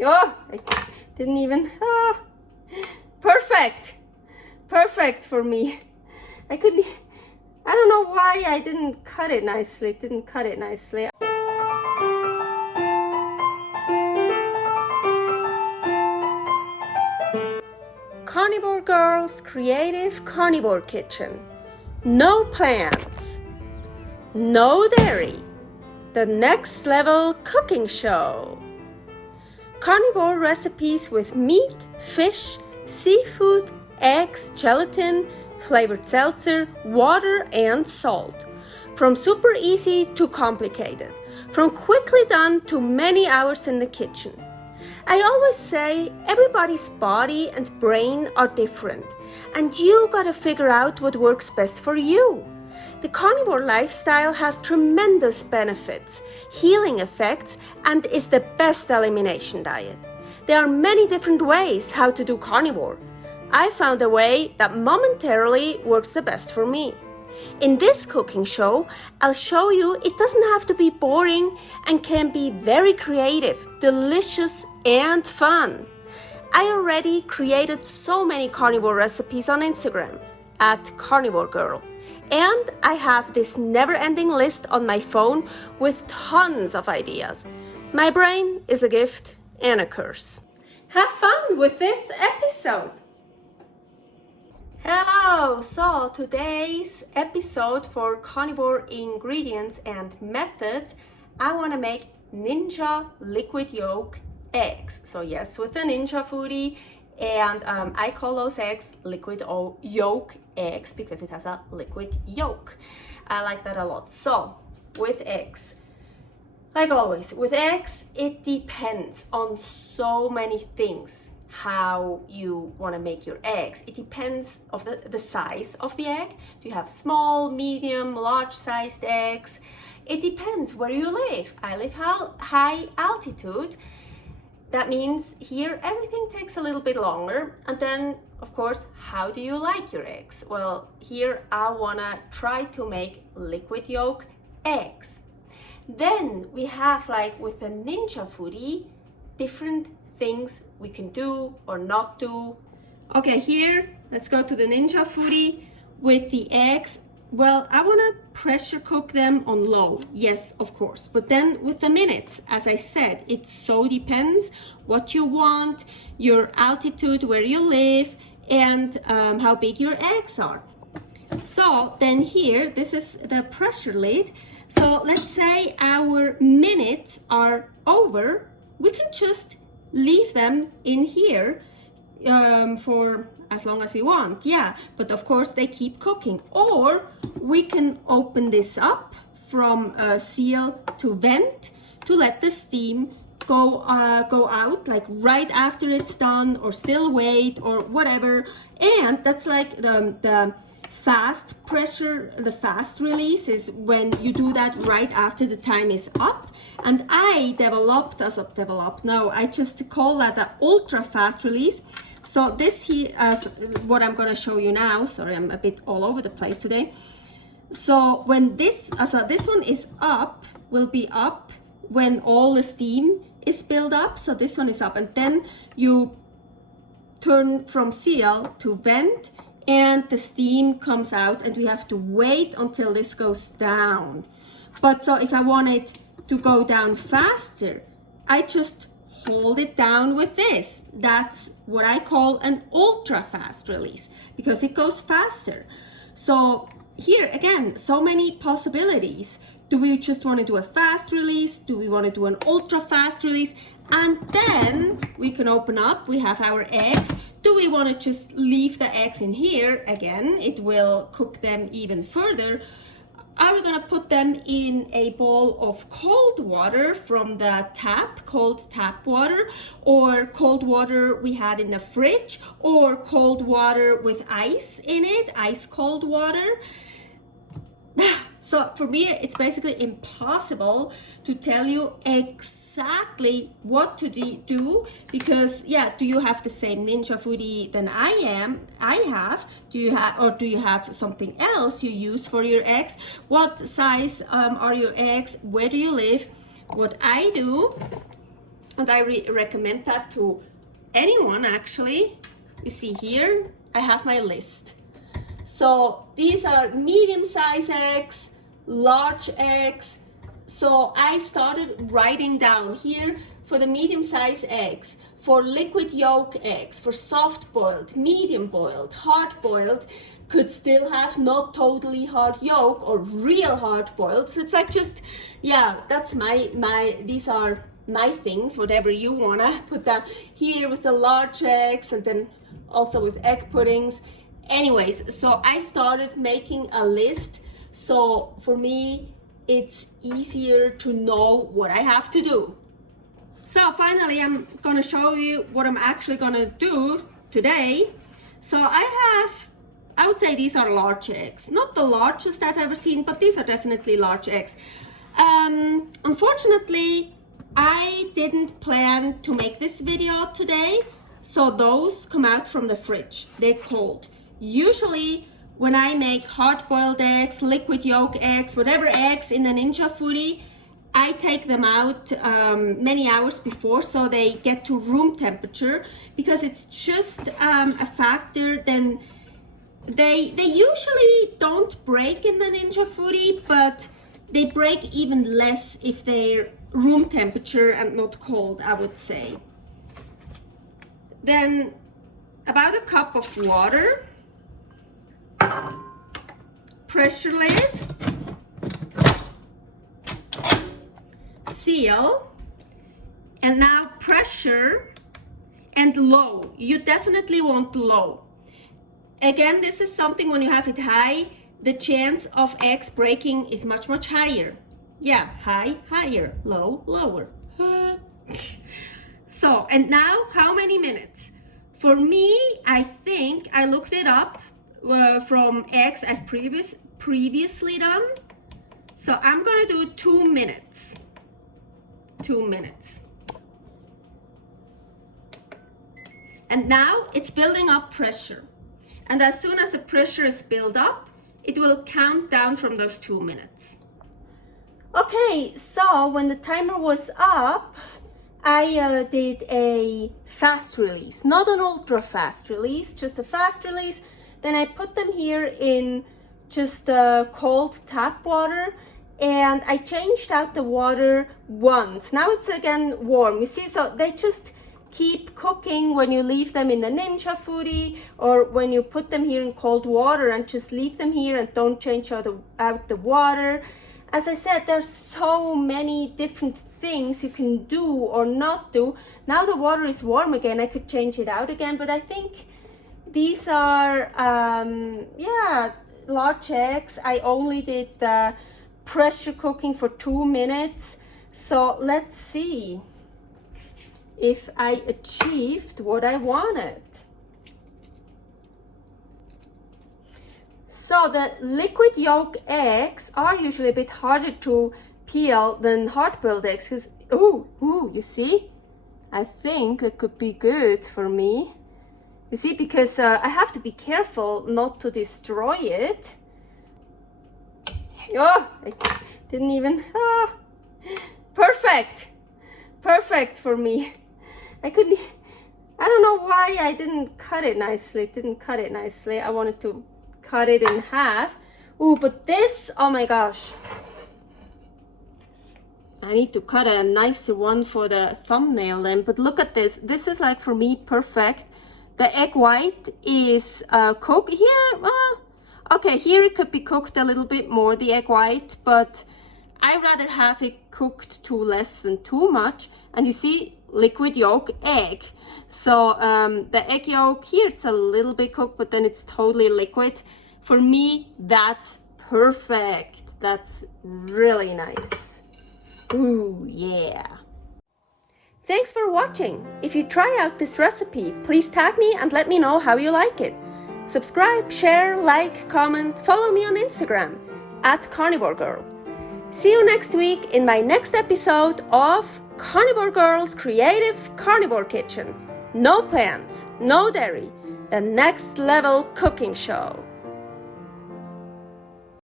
Oh, I didn't even, perfect. Perfect for me. I couldn't, I don't know why I didn't cut it nicely. Didn't cut it nicely. Carnivore Girl's Creative Carnivore Kitchen. No plants, no dairy, the next level cooking show. Carnivore recipes with meat, fish, seafood, eggs, gelatin, flavored seltzer, water, and salt. From super easy to complicated, from quickly done to many hours in the kitchen. I always say everybody's body and brain are different, and you gotta figure out what works best for you. The carnivore lifestyle has tremendous benefits, healing effects, and is the best elimination diet. There are many different ways how to do carnivore. I found a way that momentarily works the best for me. In this cooking show, I'll show you it doesn't have to be boring and can be very creative, delicious, and fun. I already created so many carnivore recipes on Instagram at karnivorgirl, and I have this never-ending list on my phone with tons of ideas. My brain is a gift and a curse. Have fun with this episode! Hello! So today's episode for carnivore ingredients and methods, I want to make Ninja liquid yolk eggs. So yes, with the Ninja Foodi, and I call those eggs liquid yolk eggs because it has a liquid yolk. I like that a lot. So with eggs, like always, with eggs, it depends on so many things how you want to make your eggs. It depends of the size of the egg. Do you have small, medium, large sized eggs? It depends where you live. I live high altitude. That means here everything takes a little bit longer. And then, of course, how do you like your eggs? Well, here I wanna try to make liquid yolk eggs. Then we have, like with the Ninja Foodi, different things we can do or not do. Okay, here, let's go to the Ninja Foodi with the eggs. Well, I want to pressure cook them on low. Yes, of course. But then with the minutes, as I said, it so depends what you want, your altitude, where you live, and how big your eggs are. So then here, this is the pressure lid. So let's say our minutes are over. We can just leave them in here for as long as we want, yeah, but of course they keep cooking. Or we can open this up from seal to vent to let the steam go out, like right after it's done, or still wait, or whatever. And that's like the fast pressure, the fast release is when you do that right after the time is up. And I just call that the ultra fast release. So this here is what I'm going to show you now. Sorry, I'm a bit all over the place today. So when this one is up, will be up when all the steam is built up. So this one is up, and then you turn from seal to vent, and the steam comes out, and we have to wait until this goes down. But so if I want it to go down faster, I just hold it down with this. That's what I call an ultra fast release because it goes faster. So here again, so many possibilities. Do we just want to do a fast release? Do we want to do an ultra fast release? And then we can open up, we have our eggs. Do we want to just leave the eggs in here? Again, it will cook them even further. Are we going to put them in a bowl of cold water from the tap, cold tap water, or cold water we had in the fridge, or cold water with ice in it, ice cold water? So for me, it's basically impossible to tell you exactly what to do because, yeah, do you have the same Ninja Foodi than I have? Do you have something else you use for your eggs? What size are your eggs? Where do you live? What I do, and I recommend that to anyone actually. You see here, I have my list. So these are medium-sized eggs, large eggs. So I started writing down here for the medium-sized eggs, for liquid yolk eggs, for soft-boiled, medium-boiled, hard-boiled, could still have not totally hard yolk or real hard-boiled. So it's like just, yeah, that's these are my things, whatever you wanna put down here with the large eggs, and then also with egg puddings. Anyways, so I started making a list. So for me, it's easier to know what I have to do. So finally, I'm gonna show you what I'm actually gonna do today. So I would say these are large eggs. Not the largest I've ever seen, but these are definitely large eggs. Unfortunately, I didn't plan to make this video today, so those come out from the fridge. They're cold. Usually, when I make hard-boiled eggs, liquid yolk eggs, whatever eggs in a Ninja Foodi, I take them out many hours before so they get to room temperature, because it's just a factor. Then they usually don't break in the Ninja Foodi, but they break even less if they're room temperature and not cold, I would say. Then about a cup of water, pressure lid, seal, and now pressure and low. You definitely want low. Again, this is something when you have it high, the chance of eggs breaking is much, much higher. Yeah, high, higher, low, lower. So, and now how many minutes? For me, I think I looked it up from eggs I've previously done. So I'm gonna do 2 minutes. 2 minutes. And now it's building up pressure. And as soon as the pressure is built up, it will count down from those 2 minutes. Okay, so when the timer was up, I did a fast release, not an ultra fast release, just a fast release. Then I put them here in just cold tap water, and I changed out the water once. Now it's again warm, you see, so they just keep cooking when you leave them in the Ninja Foodi, or when you put them here in cold water and just leave them here and don't change out the water. As I said, there's so many different things you can do or not do. Now the water is warm again, I could change it out again, but I think these are, yeah, large eggs. I only did the pressure cooking for 2 minutes. So let's see if I achieved what I wanted. So the liquid yolk eggs are usually a bit harder to peel than hard-boiled eggs, because, ooh, you see? I think it could be good for me. You see, because I have to be careful not to destroy it. Oh, I didn't even, perfect. Perfect for me. I don't know why I didn't cut it nicely. I wanted to cut it in half. Ooh, but this, oh my gosh. I need to cut a nicer one for the thumbnail then, but look at this. This is like, for me, perfect. The egg white is cooked here. Okay, here it could be cooked a little bit more, the egg white, but I rather have it cooked to less than too much. And you see, liquid yolk egg. So the egg yolk here, it's a little bit cooked, but then it's totally liquid. For me, that's perfect. That's really nice. Ooh, yeah. Thanks for watching. If you try out this recipe, please tag me and let me know how you like it. Subscribe, share, like, comment, follow me on Instagram @karnivorgirl. See you next week in my next episode of Carnivore Girl's Creative Carnivore Kitchen. No plants, no dairy, the next level cooking show.